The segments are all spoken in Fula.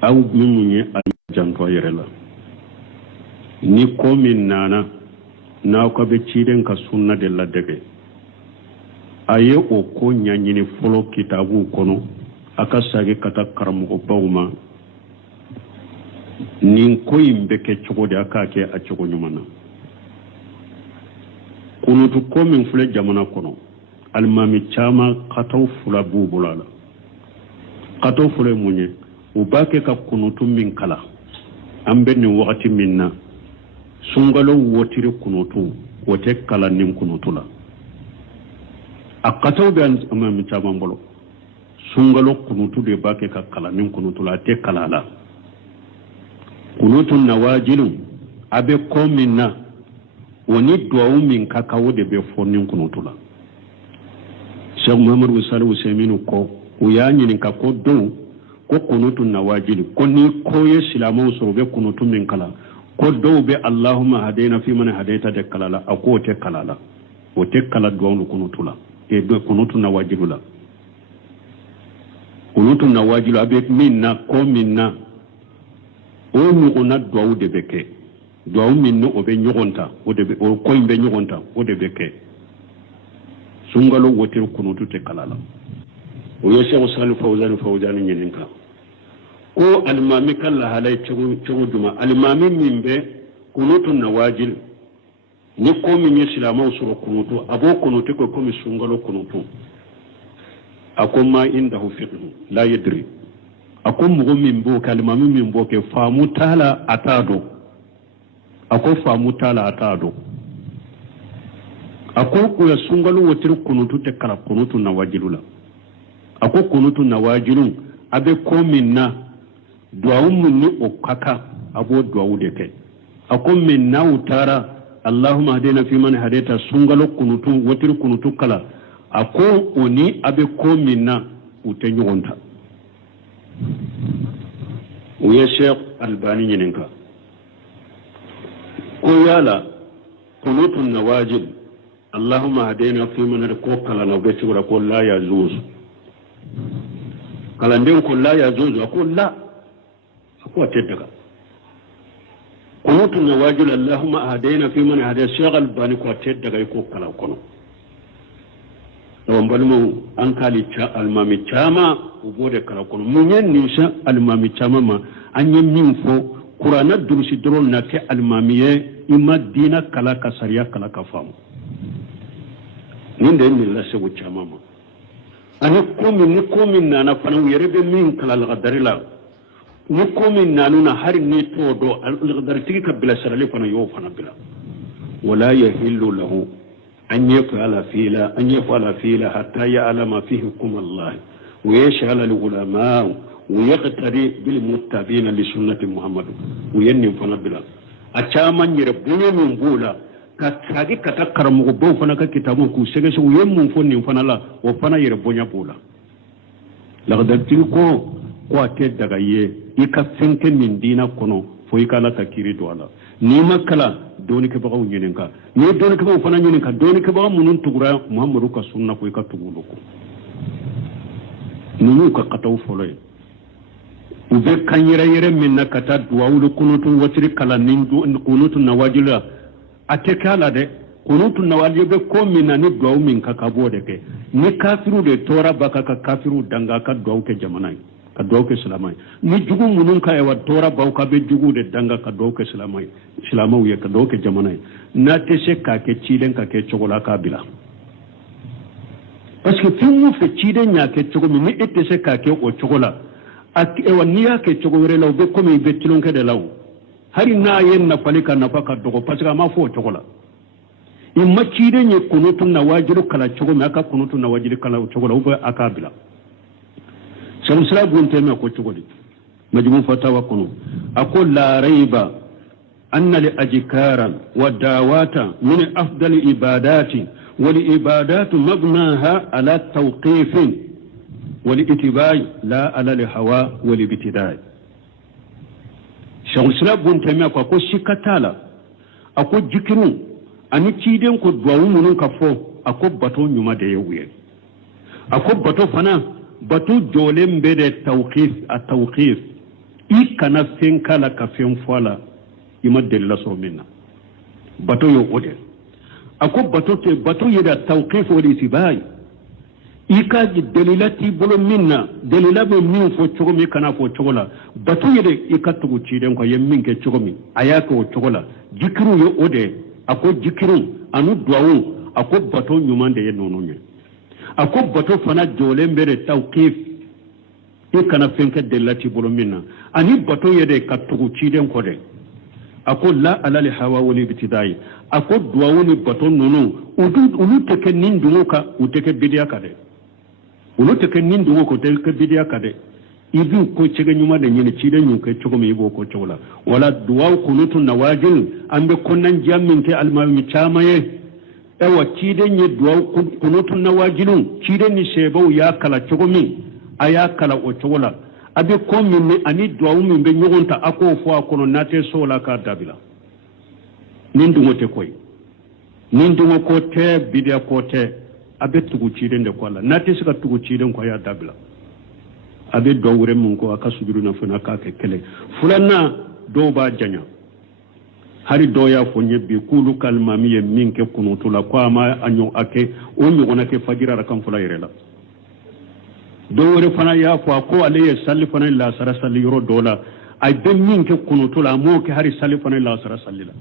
aw minnu janto yɛrɛ la ni ko min nana n'aw ka bɛ ciden ka sunna de ladege a ye o ko ɲaɲini fɔlɔ kitabuw kɔnɔ a ka sagi ka taa karamɔgɔbaw ma nin ko in bɛ kɛ cogo di a k'a kɛ a cogo ɲuman na kunutu ko min filɛ jamana kɔnɔ alimami caman kataw fula b'u bolo a la kataw fula ye mun ye u b'a kɛ ka kunutu min kala an bɛ nin wagati min na sunkalo wotiri kunutu o tɛ kala nin kunutu la a kataw bɛ alimami caman bolo sunkalo kunutu de b'a kɛ ka kala nin kunutu la a tɛ kala la kunutu nawajilu a bɛ kɔ min na o ni duwawu min ka kan o de bɛ fɔ nin kunutu la Sheikh Muhammadu Salihu Seminu ko u y'a ɲininka ko don ko kunutu nawajili ko ni ko ye silamɛw sɔrɔ u bɛ kunutu min kala ko dɔw bɛ Allahumma hadayna fi man hadayta de kala la a ko o tɛ kala la o tɛ kala duwawu kunutu la kunutu nawajilu la kunutu nawajilu a bɛ min na ko min na o ɲɔgɔnna duwawu de bɛ kɛ duwawu min o bɛ ɲɔgɔn ta o de bɛ o ko in bɛ ɲɔgɔn ta o de bɛ kɛ sunkalo wotiri kunutu tɛ kala la o ye Sheikh Salihu Fawzani ɲininka ko alimami ka lahala ye cogo juma alimami min bɛ kunutu nawajil ni ko min ye silamɛw sɔrɔ kunutu a b'o kunutu ko komi sunkalo kunutu a ko ma indahu fiqhu la yadri a ko mɔgɔ min b'o kɛ alimami min b'o kɛ faamu t'a la a t'a dɔn a ko faamu t'a la a t'a dɔn a ko o ye sunkalo wotiri kunutu tɛ kala kunutu nawajilu la a ko kunutu nawajilu a bɛ ko min na duwawu min ni o ka kan a b'o duwawu de kɛ a ko min n'aw taara Allahumma hadina fi man hadayta sunkalo kunutu wotiri kunutu kala a ko o ni a bɛ ko min na u tɛ ɲɔgɔn ta u ye Sheikh Albani ɲininka ko yala kunutu nawajil Allahumma hadayna fi man ko kala na bɛ cogo ko la ya zuzu kalanden ko la ya zuzu ko la ko tɛ daga kunutu nawajil Allahumma hadayna fi man hadayta Sheikh Albani ko tɛ daga ko kala kono don balmo an kali almami chama u bode kala kono mun yen nisha almami chama ma an yi min fo qur'ana durusi doron na ke almamiye imma dina kala ka sariya kala ka famu ninde ni la segu chama ma ani komi nana fana yerebe min kala al-qadarila ni komi nanuna hari ni to do al-qadar tigi ka bila sarale fana yo fana bila wala yahillu lahu أن يفعل فيلا حتى يعلم فيه حكم الله ويشهد العلماء ويقتدي بالمتبعين لسنة محمد وينم فنبلا أتامن يربون من بولا كتاجي كتكرم وبو فنك كتابه كوسجس وينم فنم فنلا وفنا يربون بولا لقد تلقوا قواتي دعائي يكفنك من دينا كنو فويكالا تكيري دولا نيما كلا doni ke bagaw nyininka ni doni ke bagaw fana nyininka doni ke bagaw munun tugura Muhammadu ka sunna ko ka tugulo ko nunu ka kataw foloy ube kanyira yere minna kata duwawul kunutu watiri kala nindu kunutu nawajila atekala de kunutu nawajil be ko minna ni duwaw min ka kabode ke ni kafiru de tora baka ka kafiru danga ka duwaw ke jamanai ka duwaw ke islamai ni jugu munun ka ewa tora baw ka be jugu de danga ka duwaw ke islamai islamaw ye ka duwaw ke jamanai na te se ka ke cilen ka ke chogola ka bila parce que fimu fe cilen nya ke chogo mi ete se ka ke o chogola ak ewa niya ke chogo were law be ko mi be tilon ke de law hari na yen na palika na paka dogo parce que ma fo chogola imma cilen ye kunutu na wajiru kala chogo mi aka kunutu na wajiru kala chogola uba aka bila سلسلة بنتما كتقولي مجموع فتاوى كنو أقول لا ريب أن لأجكارا والدعوات من أفضل الإبادات والإبادات مبناها على التوقيف والاتباع لا على الهواء والابتداء سلسلة بنتما أقول شكتالا أقول جكرون أني تيدين كو دواو منون كفو أقول بطون يما ديوية أقول بطون فنا batu jolen be de tawqif i kana fen kala ka fen fala ima delila so minna bato yo ode ako bato yeda tawqif wal itibai ika delilati bolo minna delila be min fo chogomi kana fo chogola bato yede ika tugu chiden ko yemmin ke chogomi ayaka o chogola jikiru yo ode ako jikiru anu duawu ako bato nyumande ye nononye ako bato fana jole mbere tawqif ikana fenke delilati bolo minna ani bato yede ka tugu chiden ko de ako la alali hawa wali bitidai ako duawu ni bato nono ulu teke nindungo ka uteke bidia ka de ulu teke nindungo ko teke bidia ka de ibi ko chege nyuma de nyini chide nyuke chogomi ibo ko chogola wala duawu kunutu nawajil ambe konnan jammin ke almami chamaye ewa chide nye duawu kunutu nawajilun chide ni shebau ya kala chogomi aya kala o chogola abe ko min ani duawu min be nyogonta ako fo akono nate sola ka dabila nindungo te koy nindungo ko te bidia ko te abe tugu chide nde ko Allah nate sika tugu chide ko ya dabila abe dowre mun ko aka sujudu na funa ka ke kele fulana do ba janya hari do ya fo nyebbi kulu kalmami ye minke kunutula ko ama anyo ake o nyogona ke fajira rakam fula yirela dowre fana ya fo ko ale salli fana la sara salli yoro dola ay be minke kunutula mo ke hari salli fana la sara sallila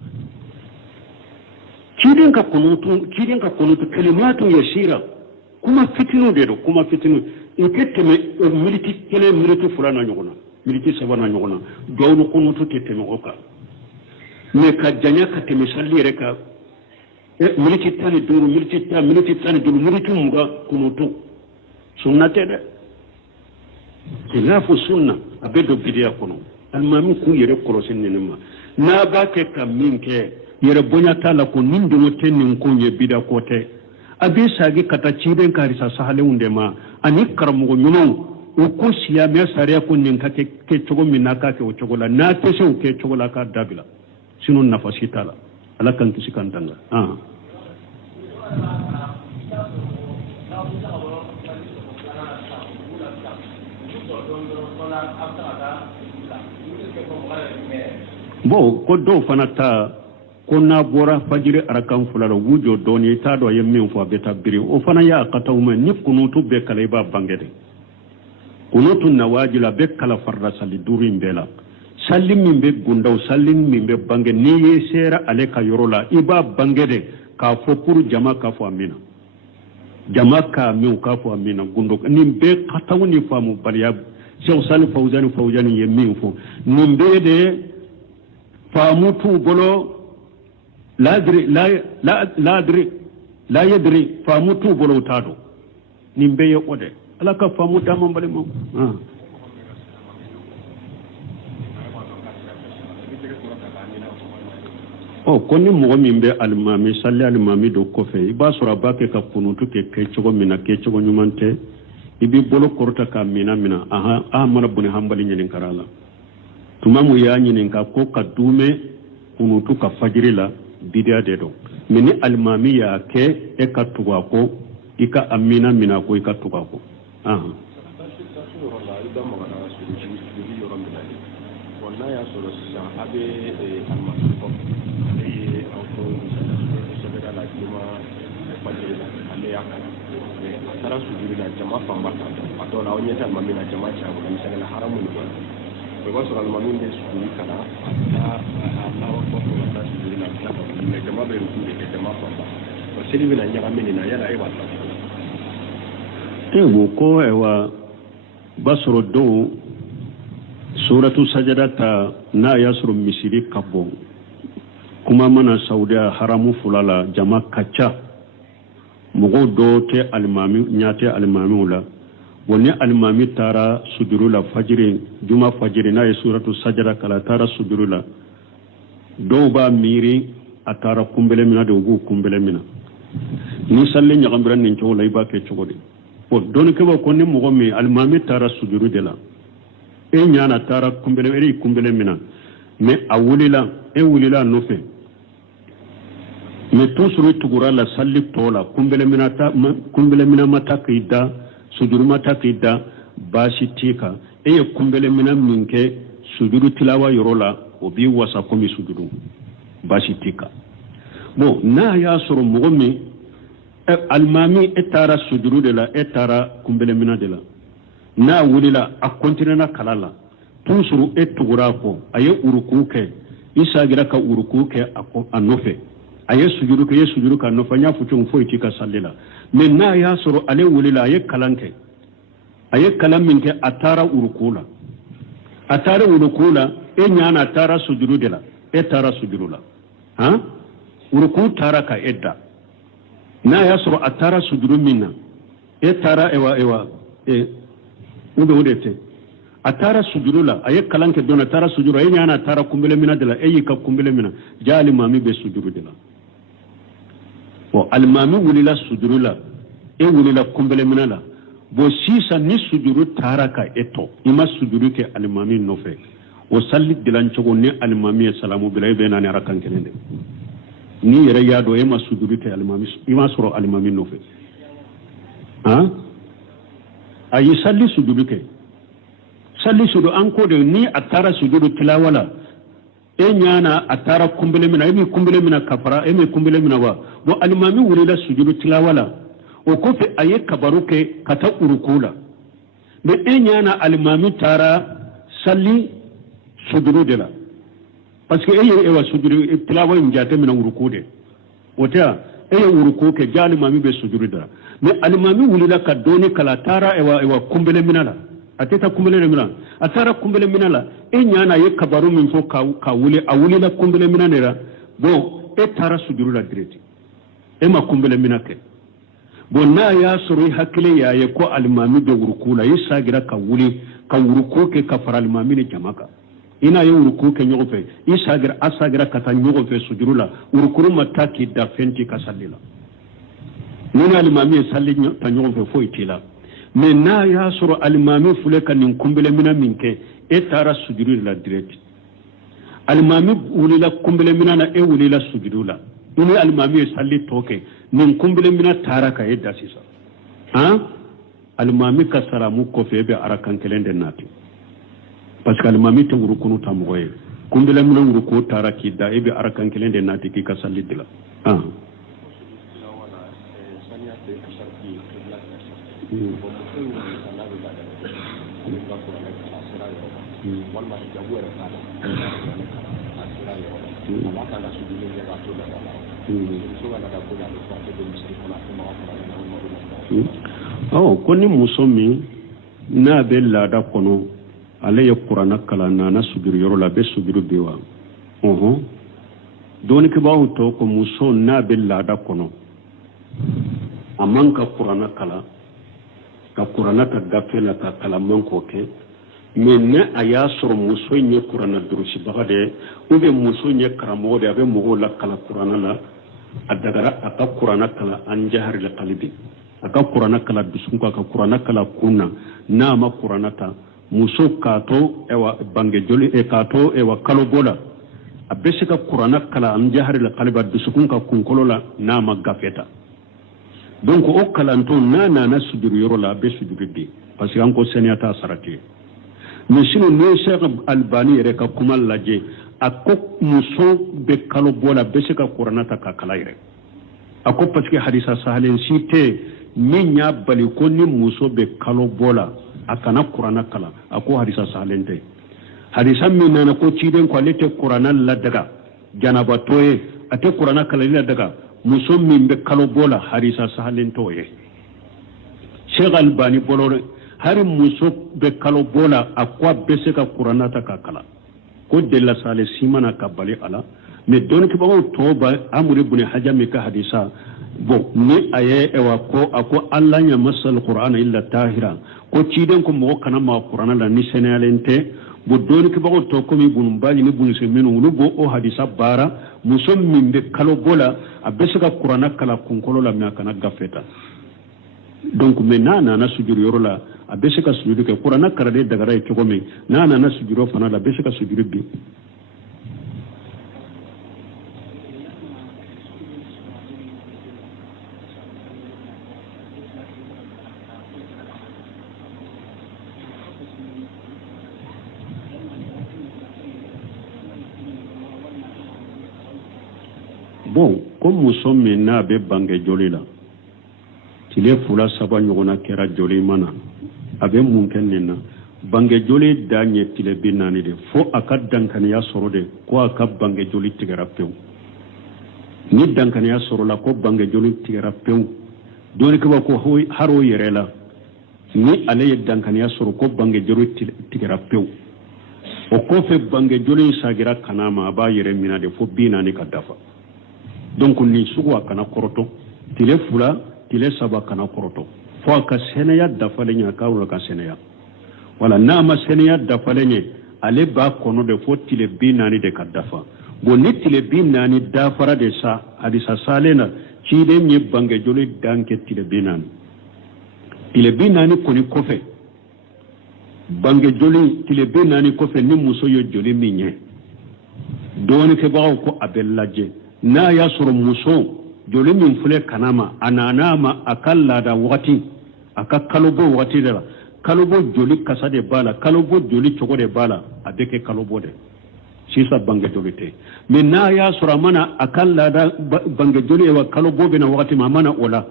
kidin ka kunutu kalimatu yashira kuma fitinu de do kuma fitinu iketeme militi kele militi fulana nyogona militi sabana nyogona dawlu kunutu teteme oka me ka janya ka teme salli reka militi tani duru militi tani duru militi muga kunutu sunnate de khilafu sunna abedo bidiya kono almami ku yere korosin nenema na ba ke kaminke yere bonya tala ko nindu tenin ko ye bida kote abi sagi kata ciben karisa sahale unde ma ani karamugo nyuno o ko siya me sare ko nin ka ke chogo minaka ke o chogola na te se o ke chogola ka dabila sinu nafasi tala ala kan tisikantanga bo ko do fanata ko na bora fajiri arakan fulala wujo doni ta do yemmin fo beta biri o fana ya qatawma ni kunutu be kala iba bangede kunutu nawajila be kala farra sali durin bela sallim min be gundaw sallim min be bange ni yesera ale ka yorola iba bangede ka fo pour jama ka fo amina jama ka mi ka fo amina gundo ni be qatawni famu bariya Cheikh Salih Fawzani yemmin fo ni be de famutu bolo لا يدري فاموتو بولو تادو نيمبي يودي الا كا فامو دام بالي مو o konni mo mimbe almami salli almami do kofe ba sura ba ke ka kunutu ke chogo mina ke chogo nyumante ibi bolo korta ka mina aha mara buni hambali nyen karala tumamu ya nyen ka ko kadume kunutu ka fajirila bidia de do mini almamiya ke e katuwa ko ika amina mina ko ika tuwa ko tebu ko ewa basro do suratu sajadata na yasru misiri kabo kuma mana saudiya haramu fulala jama kacha mugo do te almami nyate almami ula woni almami tara sujurula fajiri juma fajiri na suratu sajada kala tara sujurula do ba miri atara kumbele mina de ugu kumbele mina ni salle nyagambira nin chola iba ke chogodi o don ke ba ko ni mugo mi almami tara sujuru de la e nyana tara kumbele eri kumbele mina me awulila e wulila nofe me tusuru tugura la salli tola kumbele mina mata kida sujuru mata kida bashi tika e kumbele mina minke sujudu tilawa yorola obi wasa komi sujudu bashi tika bon na ya soro mogomi almami etara sujudu de la etara kumbele mina de la na wulila a kontinena kalala tunsuru etugura ko aye uruku ke isa gira ka uruku ke a nofe aye sujudu ka nofa nya fucung fo itika sallila mais na ya soro ale wulila aye kalanke aye kalam min ke atara urukula e nyana atara sujudu de la etara sujudu la ha uruku tara ka edda na ya soro atara sujudu minna etara ewa udete atara sujudu la aye kalanke dona atara sujudu aye nyana atara kumbele mina de la aye ka kumbele mina jali mami be sujudu de la bo almami wulila sujudu la e wulila kumbele mina la bo sisa ni sujudu tara ka eto ima sujudu ke almami nofe o salli dilan chogo ni almami salamu bilay be nani arakan kenende ni yere yado e ma sujudu ke almami ima soro almami nofe ha ayi salli sujudu ke salli sujudu anko de ni atara sujudu tilawala e nyana atara kumbele mina emi kumbele mina kafara emi kumbele mina wa bo almami wulila sujudu tilawala o kofi aye kabaruke kata urukula me e nyana almami tara salli sujudu de la parce que eye ewa sujudu tilawa njate mina urukude wota eye urukuke jali mami be sujudu da me almami wulila ka doni kala tara ewa kumbele mina la ateta kumbele mina atara kumbele mina la e nyana ye kabaru min fo ka wuli a wulila kumbele mina nera bon e tara sujudu la direct e ma kumbele mina ke bon na ya suru hakile ya ye ko almami be urukula ye sagira ka wuli ka urukuke ka fara almami ne jamaka ina ye urukuke nyogofe isagira asagira kata nyogofe sujudu la urukuru mataki da fenti ka salila nuna almami salli ta nyogofe fo itila mais na ya soro almami fule kan nin kumbele mina minke e tara sujudu la direct almami wulila kumbele mina na e wulila sujudu la ini almami salli toke nin kumbele mina tara ka edda sisa ha almami ka salamu ko febe arakan kelende nati parce que almami te urukunu tamoye kumbele mina uruku tara ki da ebe arakan kelende nati ki ka salli dila ha koni muso min n'a bɛ laada kɔnɔ ale ye kuranna kalan nana sujuru yɔrɔ la a bɛ sujuru bi wa dɔɔnikɛbaaw tɔ ko muso n'a bɛ laada kɔnɔ a man ka kuranna kalan ka kuranna ta gafe la ka kalan man k'o kɛ mais ne a y'a sɔrɔ muso in ye kuranna durusibaga de ye ou bien muso in ye karamɔgɔ de ye a bɛ mɔgɔw la kalan kuranna la a dagara a ka kuranna kalan an jahari la kalibi a ka kuranna kalan dusukun kan ka kuranna kalan kun na n'a ma kuranna ta muso k'a to bange joli k'a to kalo bɔ la a bɛ se ka kuranna kalan an jahari la kalibi dusukun ka kunkolo la n'a ma gafe ta donc o kalanto n'a nana sujuru yɔrɔ la a bɛ sujuru bi parce que an ko saniya t'a sarati mais sinon ne Cheikh Albani yɛrɛ ka kuma lajɛ a ko muso bɛ kalo bɔ la a bɛ se ka kuranna ta ka kala yɛrɛ a ko parce que hadisa sahalen si tɛ min y'a bali ko ni muso bɛ kalo bɔ la a kana kuranna kalan a ko hadisa sahalen tɛ hadisa min nana ko ciden ko ale tɛ kuranna ladaga janabatɔ ye a tɛ kuranna kalali ladaga muso min bɛ kalo bɔ la hadisa sahalen t'o ye Cheikh Albani bolo hari muso bɛ kalo bɔ la a ko a bɛ se ka kuranna ta ka kalan ko dela sale simana ka bali ala mais dɔɔnikɛbagaw tɔw ba amuri ibn hajami ka hadisa bon ni a ye a ko Allah ya masal qur'ana illa tahira ko ciden ko mɔgɔ kana ma kuranna la ni sɛnɛyalen tɛ bon dɔɔnikɛbagaw tɔw komi ibn baji ni ibn seminu olu bo o hadisa baara muso min bɛ kalo bɔ la a bɛ se ka kuranna kalan kunkolo la mais a kana gafeta donc mais n'a nana sujuru yɔrɔ la a bɛ se ka sujuru kɛ kuranna karalen dagara ye cogo min n'a nana sujuru fana la a bɛ se ka sujuru bi bon ko muso min n'a bɛ bange joli la tile 2-3 ɲɔgɔnna kɛra joli mana a bɛ mun kɛ nin na bange joli da ɲɛ tile 40 de fo a ka dankaniya sɔrɔ de ko a ka bange joli tigɛra pewu ni dankaniya sɔrɔla ko bange joli tigɛra pewu doni kaba ko haro yɛrɛ la ni ale ye dankaniya sɔrɔ ko bange joli tigɛra pewu o kɔfɛ bange joli sagira kana ma a b'a yɛrɛ mina de fo 40 ka dafa donc ni sugu a kana kɔrɔtɔ tile 2 tile 3 kana kɔrɔtɔ fo a ka sɛnɛya dafalen ɲɛ a ka wula ka sɛnɛya wala n'a ma sɛnɛya dafalen ɲɛ ale b'a kɔnɔ de fo tile 40 de ka dafa bon ni tile 40 dafara de sa hadisa salen na ciden ye bange joli dan kɛ tile 40 tile 40 kɔni kɔfɛ bange joli tile 40 kɔfɛ ni muso ye joli min ye dɔɔni kɛbagaw ko a bɛ lajɛ n'a y'a sɔrɔ muso joli min filɛ kana ma a nana ma a ka laada wagati a ka kalobɔ wagati de la kalobɔ joli kasa de b'a la kalobɔ joli cogo de b'a la a bɛ kɛ kalobɔ de sisan bange joli tɛ mais n'a y'a sɔrɔ a mana a ka laada bange joli ye wa kalobɔ bɛ na wagati ma a mana o la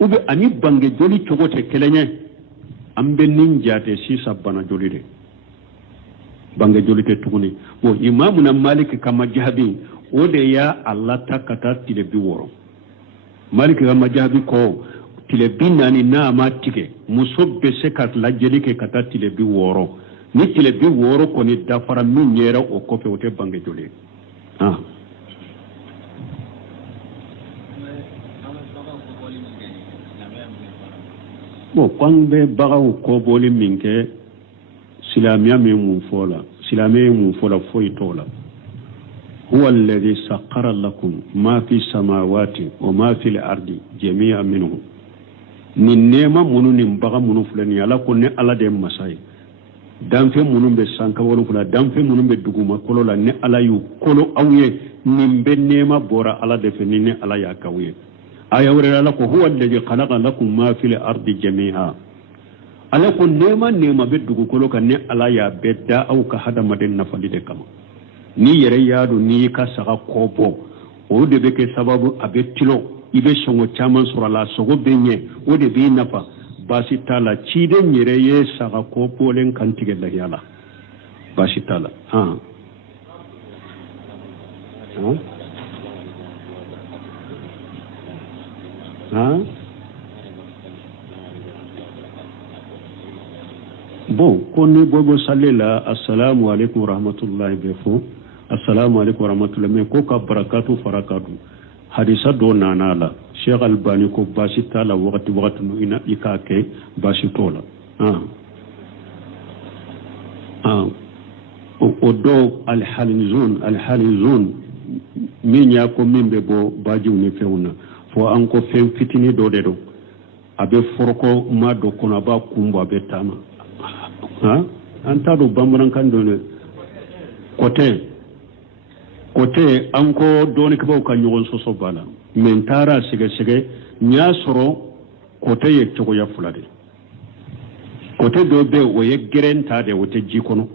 ou bien ani bange joli cogo tɛ kelen ye an bɛ nin jate sisan bana joli de bange joli tɛ tuguni bon imamuna Malik ka majahabi o de y'a lata ka taa tile 60 Malik ka majahabi ko tile 40 n'a ma tigɛ muso bɛ se ka lajɛli kɛ ka taa tile 60 ni tile 60 kɔni dafara min yɛrɛ o kɔfɛ o tɛ bange joli bon k'an bɛ bagaw kɔbɔli min kɛ silamɛya min mun fɔ la silamɛya mun fɔ la foyi t'o la هو الذي سخر لكم ما في السماوات وما في الأرض جميعا منه ni nema munu ni baga munu fulani ala ko ne ala de masai danfe munu be sanka wonu fula danfe munu be duguma kolo la ne ala yu kolo awye ni be nema bora ala de fe ni ne ala ya kawye aya wore ala ko huwa alladhi khalaqa lakum ma fil ardi jami'a ala ko nema be dugu kolo kan ne ala ya bedda au ka hada maden nafali de kama ni yɛrɛ y'a dɔn n'i ka saga kɔ bɔ o de bɛ kɛ sababu a bɛ tilo i bɛ sɔngɔ caman sɔrɔ a la sogo bɛ ɲɛ o de b'i nafa baasi t'a la ciden yɛrɛ ye saga kɔ bɔlen kan tigɛ lahiya la baasi t'a la bon ko ni bobo salela assalamu alaikum warahmatullahi befo assalamu alaikum warahmatullahi me ko ka barakatu farakatu hadisa do nana la Sheikh Albani ko basi tala wakati no ina ikake basi tola o do alhalizun min ya ko min be bo baju ni fewna fo an ko fen fitini do de do abe forko ma do kono ba kumba be tama an ta do bambaran kan do ne kote an ko doni ka baw ka ɲɔgɔn soso bala men tara sɛgɛsɛgɛ nya sɔrɔ kote ye cogoya fula de kote do be o ye gerenta de o tɛ ji kɔnɔ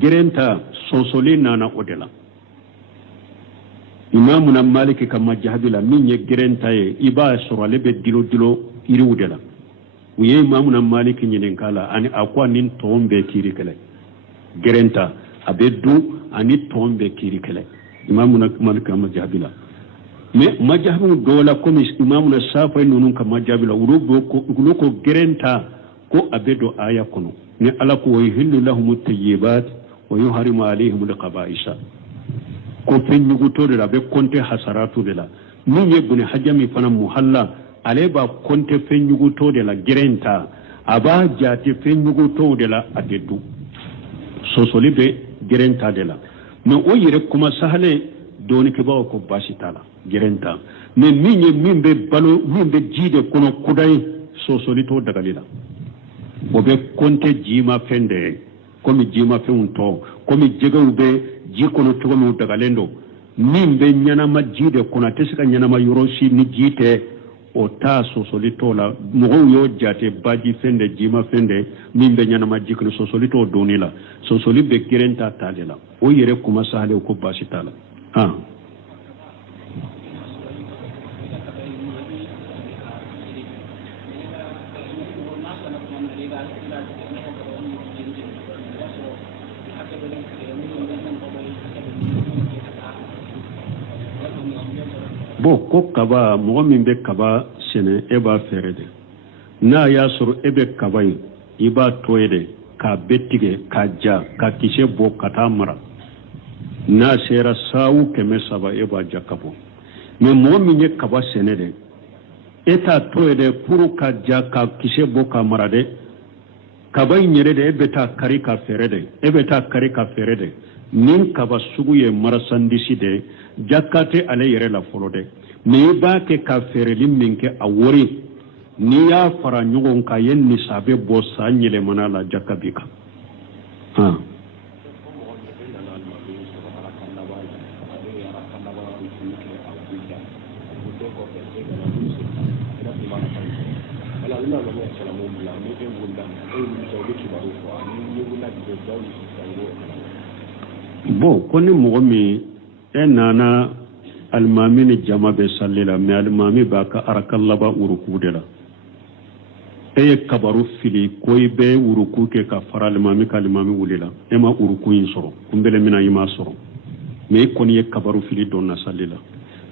gerenta sɔsɔli nana o de la imamuna Malik ka majahabi la min ye gerenta ye i b'a sɔrɔ ale bɛ dilo iriw de la u ye imamuna Malik ɲininka la ani a ko ani tɔn bɛɛ kiri kɛlɛ gerenta a bɛ dun ani tɔn bɛɛ kiri kɛlɛ imamuna Malik ka majahabi la mais majahabi dɔw la komi imamuna Safai ninnu ka majahabi la olu ko gerenta ko a bɛ don aya kɔnɔ ni ala ko yuhillu lahum at-tayyibat wa yuharimu alayhim al-khaba'isa ko fɛn ɲuguto de la a bɛ compter hasaratu de la min ye Ibn Hajami fana muhalla ale b'a compter fɛn ɲuguto de la gerenta a b'a jate fɛn ɲuguto de la a tɛ dun sɔsɔli bɛ gerenta de la mais o yɛrɛ kuma sahale dɔɔni kɛbagaw ko baasi t'a la gerenta mais min bɛ ji de kɔnɔ kuda ye sɔsɔli t'o dagali la o bɛ compter jima fɛn de ye komi jima fɛnw tɔ komi jɛgɛw bɛ ji kɔnɔ cogo min dagalen don min bɛ ɲanama ji de kɔnɔ a tɛ se ka ɲanama yɔrɔ si ni ji tɛ o t'a sɔsɔli t'o la mɔgɔw y'o jate baji fɛn de jima fɛn de min bɛ ɲanama ji kɔnɔ sɔsɔli t'o doni la sɔsɔli bɛ gerenta ta de la o yɛrɛ kuma sahale ko baasi t'a la bo ko kaba mɔgɔ min bɛ kaba sɛnɛ e b'a fɛɛrɛ de n'a y'a sɔrɔ e bɛ kaba in i b'a to ye de k'a bɛɛ tigɛ k'a ja ka kisɛ bɔ ka taa mara n'a sera sawu 300 e b'a ja ka bɔ mais mɔgɔ min ye kaba sɛnɛ de e t'a to ye de pour ka ja ka kisɛ bɔ ka mara de kaba in yɛrɛ de e bɛ taa kari ka fɛɛrɛ de e bɛ taa kari ka fɛɛrɛ de nin kaba sugu ye marasandisi de jaka tɛ ale yɛrɛ la fɔlɔ dɛ mais i b'a kɛ ka fɛɛrɛli min kɛ a wari n'i y'a fara ɲɔgɔn kan ye nisabe bɔ san yɛlɛmana la jaka bi kan bon ko ni mɔgɔ min e nana alimami ni jama bɛ salli la mais alimami b'a ka araka laban uruku de la e ye kabaru fili ko i bɛ uruku kɛ ka fara alimami ka alimami wulila e ma uruku in sɔrɔ kunbɛlɛ mina i ma sɔrɔ mais i kɔni ye kabaru fili dɔn na salli la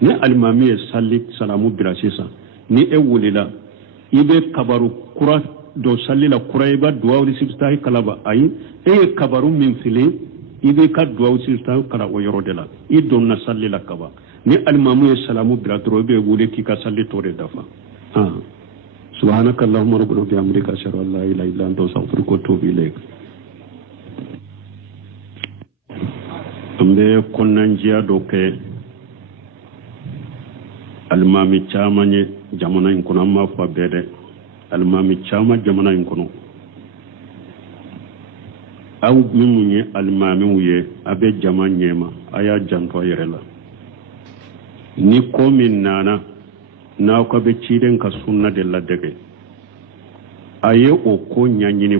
ni alimami ye salli salamu bila sisan ni e wulila i bɛ kabaru kura dɔ salli la kura i b'a duwawu sibitahi kalaba ayi e ye kabaru min fili i bɛ ka duwawu sibitahi kala o yɔrɔ de la i dɔn na salli la kaba ni alimamu ye salamu bila dɔrɔn i bɛ wuli k'i ka salli tɔ de dafa subhanaka allahumma rabbana bihamdika ashhadu an la ilaha illa anta astaghfiruka wa atubu ilayk an bɛ kɔnɔnandiya dɔ kɛ alimami caman ye jamana in kɔnɔ an m'a fɔ a bɛɛ dɛ alimami caman jamana in kɔnɔ aw minnu ye alimamiw ye a bɛ jama ɲɛma a y'a janto a yɛrɛ la ni ko min nana n'aw ka bɛ ciden ka sunna de ladege a ye o ko ɲɛɲini